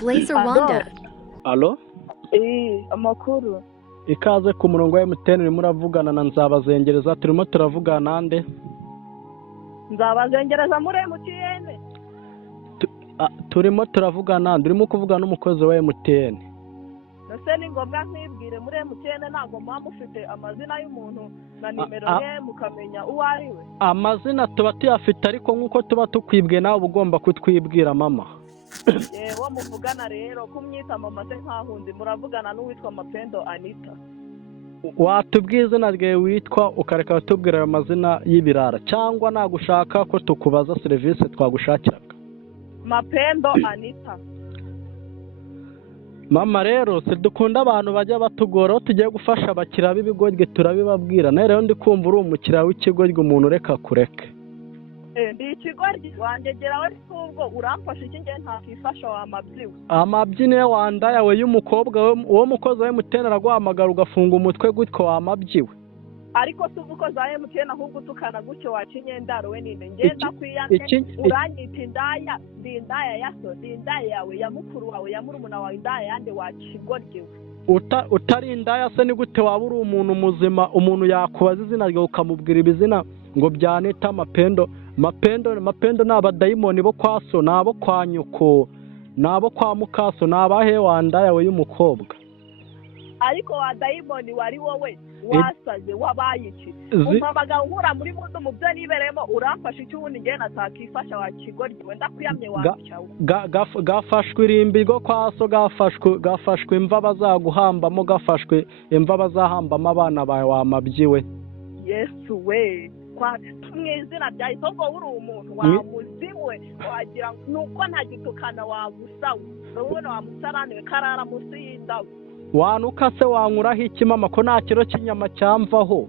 Blaze Alo. Rwanda. alo Amakuru. ikaze ku murongo wa MTN urimo uravugana na Nzabazengereza turimo turavugana nande Nzabazengereza muri MTN. turimo turavugana urimo kuvugana n'umukozi wa MTN. Ese ni ngombwa nkwibwire muri MTN ntabwo muba mufite amazina y'umuntu na nimero ye mukamenya uwo ari we? Amazina tuba tuyafite ariko nk'uko tuba tukwibwiye nawe uba ugomba kutwibwira mama. Yewe muvugana rero kumwita mama se nkahundi muravugana n'uwitwa Mapendo Anita. Watubwiye izina ryawe witwa ukareka batubwira ayo mazina y'ibirara cyangwa nagushaka ko tukubaza serivisi twagushakiraga? Mapendo Anita. Mama rero se dukunda abantu bajya batugora aho tugiye gufasha abakiriya b'ibigoryi turabibabwira. Nawe rero ndi kumva uri umukiriya w'ikigoryi umuntu reka kureke. Ndi ikigoryi wangegera we ubwo uramfasha iki ngiye ntakifasha wa mabyiwe. Amabyi niwe wanda yawe y'umukobwa uwo mukozi wa MTN araguhamagara ugafunga umutwe gutyo wamabyiwe. Ariko si umukozi wa MTN ahubwo utukana gutyo wacinye ndaro we ninde ngenda kwiyante uranyita indaya ndi indaya yaso ndi indaya yawe ya mukuru wawe ya murumuna wawe indaya yande wakigoryewe. Utari indaya se ni gute waba uri umuntu muzima umuntu yakubaza izina ryawe ukamubwira ibizina ngo byanita Mapendo ni abadayimoni bo kwa so nabo kwa nyoko nabo kwa mukaso nabahe wanda yawe y'umukobwa. Ariko wa dayimoni wari wowe wasaze wabaye iki umpamagara nkura muri mundo mu byo niberemo uramfasha icyo ubundi ngiye natakifasha wakigoryewe ndakwiyamye wacawe. Gafashwe irimbi rwo kwa so gafashwe imva bazaguhambamo gafashwe imva bazahambamo abana bawe wamabyiwe. Yesu we mwizina rya isoko uri umuntu wamuziwe wagira nuko ntagitukana wagusawe urabona wamusaraniwe karara musi y'indabo. Wanuka se wankuraho iki mama ko nta kiro cy'inyama cyamvaho?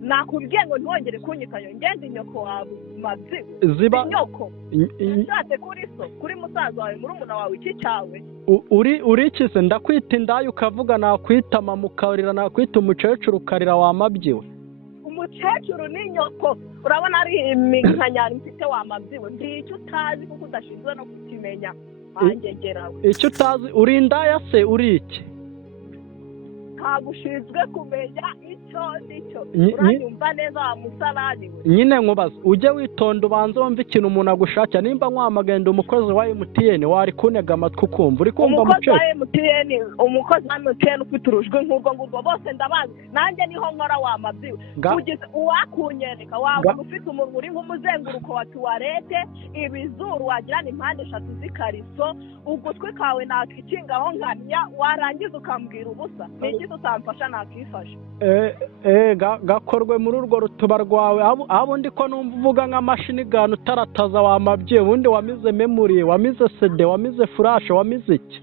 Nakubwiye ngo ntwongere kunyitayo ngende inyoko wawe mabyiwe. Ziba inyoko nshatse kuri so kuri musaza wawe murumuna wawe iki cyawe uri iki se ndakwita indaya ukavuga nakwita mama ukarira nakwita umukecuru ukarira wamabyiwe. Umukecuru ni nyoko urabona ari iminkanyari mfite wamabyiwe ndi icyo utazi kuko udashinzwe no kukimenya wangegerawe. Icyo utazi uri indaya se uri iki? Ntabushinzwe kumenya icyo nicyo uranyumva neza wa musarani we. Nyine nkubaza ujye witonda ubanza wumva ikintu umuntu agushakira nimba nkwamagenda umukozi wa MTN wari kunega amatwi ukumva uri kumva umukozi wa MTN ufite urujwi nk'urwo ngurwo bose ndabazi nanjye niho nkora wamabyiwe kugeza uwakunyereka waba ufite umuntu uri nk'umuzenguruko wa tuwarete ibizuru wagira ni impande 3 z'ikariso ugutwi kawe nakikingaho nkanya warangiza ukambwira ubusa niki tutamfasha nakifasha. Gakorwe muri urwo rutuba rwawe abo ndi ko numva uvuga nk'amashini gana utarataza wamabyiwe ubundi wamize memory wamize CD wamize flash wamize iki?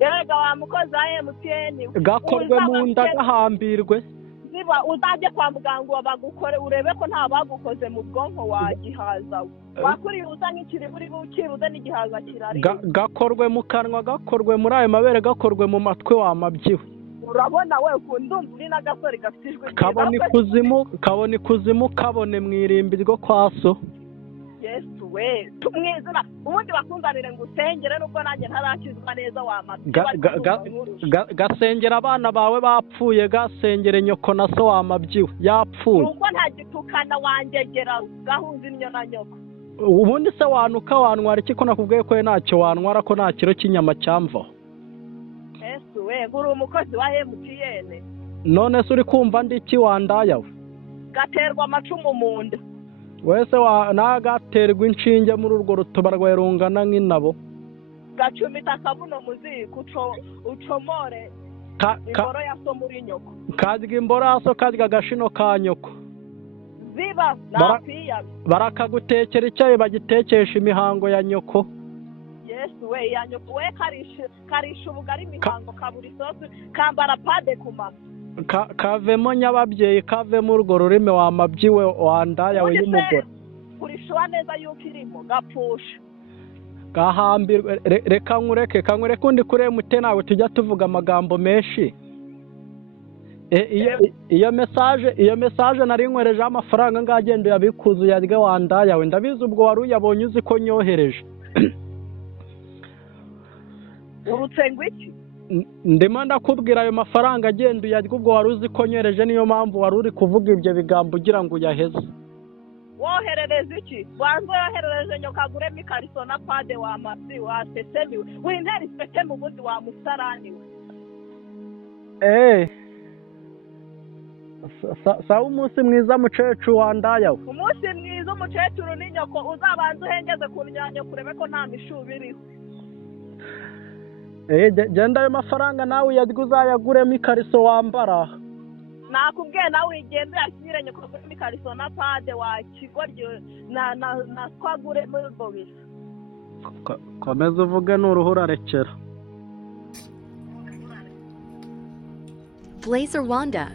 Yega wa mukozi wa MTN gakorwe mu nda gahambirwe ziba uzajye kwa muganga bagukore urebe ko nta bagukoze mu bwonko wagihaza wakuri uza nk'ikiri buri bukiruze n'igihaza kirari gakorwe mu kanwa gakorwe muri ayo mabere gakorwe mu matwi wamabyiwe. Urabona we kundumva uri n'agasore gafite ijwi kabone ikuzimu kabone mu irimbi ryo kwa so. Yesu we tumwizina ubundi bakunganire ngo usengere nubwo nanjye ntarakizwa neza wamabyiwe. Gasengera abana bawe bapfuye gasengere nyoko na so wamabyiwe yapfuye nubwo ntagitukana wangegera gahuza imyo na nyoko. Ubundi se wanuka wanwara iki ko nakubwiye ko ntacyo wanwara ko nta kiro cy'inyama cyamvaho? Yesu we uri umukozi wa MTN none se uri kumva ndi iki wandaya we? Gaterwa amacumu mu nda wese nagaterwa inshinge muri urwo rutuba rwawe rungana nk'inabo gacumita akabuno muziko ucomore imboro ya so muri nyoko karya imboro ya so karya agashino ka nyoko ziba nakwiyamye barakagutekera icyayi bagitekesha imihango ya nyoko. Yesu we ya nyoko we karisha ubugari imihango kabura isosi kambara pade ku mama kavemo nyababyeyi kavemo urwo rurimi wamabyiwe wandaya we y'umugore kurishuwa neza yuko irimo gapfusha gahambirwe. Reka nkureke undi kuri MTN nawe tujya tuvuga amagambo menshi. Iyo message nari nkwerejeho amafaranga ngagende yabikuze yarya wandaya we ndabizi ubwo wari uyabonye uzi ko nyohereje. urutse ngo iki ndimo ndakubwira ayo mafaranga agenda uyarya ubwo wari uzi ko nyohereje niyo mpamvu wari uri kuvuga ibyo bigambo ugira ngo uyaheze woherereza iki wanze yoherereje nyoka aguremo ikariso na pade wamabyi wasesemiwe wintera iseke mu bundi wamusaraniwe sawa umunsi mwiza mukecuru wandayawe umunsi mwiza umukecuru ni nyoko uzabanza uhengeze ku myanya kurebe ko nta mishubi iriho genda ayo mafaranga nawe uyarya uzayaguremo ikariso wambara nakubwiye nawe wigenda uyashyire nyoko aguremo ikariso na pade wakigoryo na twaguremo ubwo bisa komeza uvuge n'uruhu urarekera. Blazer Wanda.